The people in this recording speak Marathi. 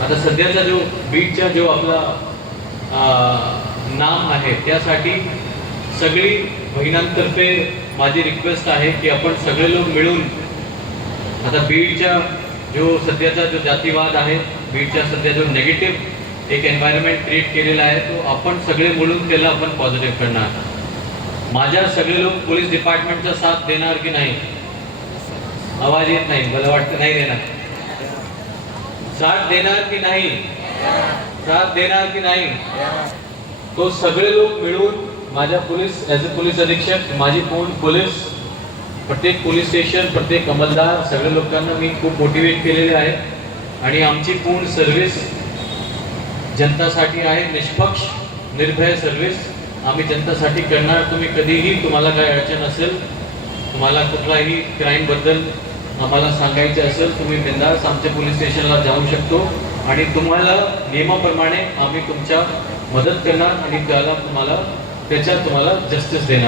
आता सध्याचा जो बीटचा जो आपला नाम आहे त्यासाठी सगळी बहिणांतर्फे माझी रिक्वेस्ट आहे की आपण सगळे लोक मिळून आता बीडच्या जो सध्याचा जो जातीवाद आहे, बीडच्या सध्या जो नेगेटिव्ह एक एन्व्हायरमेंट क्रिएट केलेला आहे तो आपण सगळे मिळून त्याला आपण पॉझिटिव्ह करणार। माझ्या सगळे लोक पोलीस डिपार्टमेंटचा साथ देणार की नाही? आवाज येत नाही, मला वाटतं नाही देणार। साथ देणार की नाही? साथ देणार की नाही? तो सगळे लोक मिळून माझ्या पोलीस ॲज अ पोलीस अधीक्षक माझी पूर्ण पोलीस प्रत्येक पोलीस स्टेशन प्रत्येक अंमलदार सगळ्या लोकांना मी खूप मोटिवेट केलेले आहे आणि आमची पूर्ण सर्व्हिस जनतासाठी आहे, निष्पक्ष निर्भय सर्व्हिस आम्ही जनतासाठी करणार। तुम्ही कधीही तुम्हाला काय अडचण असेल, तुम्हाला कुठलाही क्राईमबद्दल आम्हाला सांगायचे असेल, तुम्ही बिंदास आमच्या पोलीस स्टेशनला जाऊ शकतो आणि तुम्हाला नियमाप्रमाणे आम्ही तुमच्या मदत करणार आणि त्याला तुम्हाला जस्टिस देणार।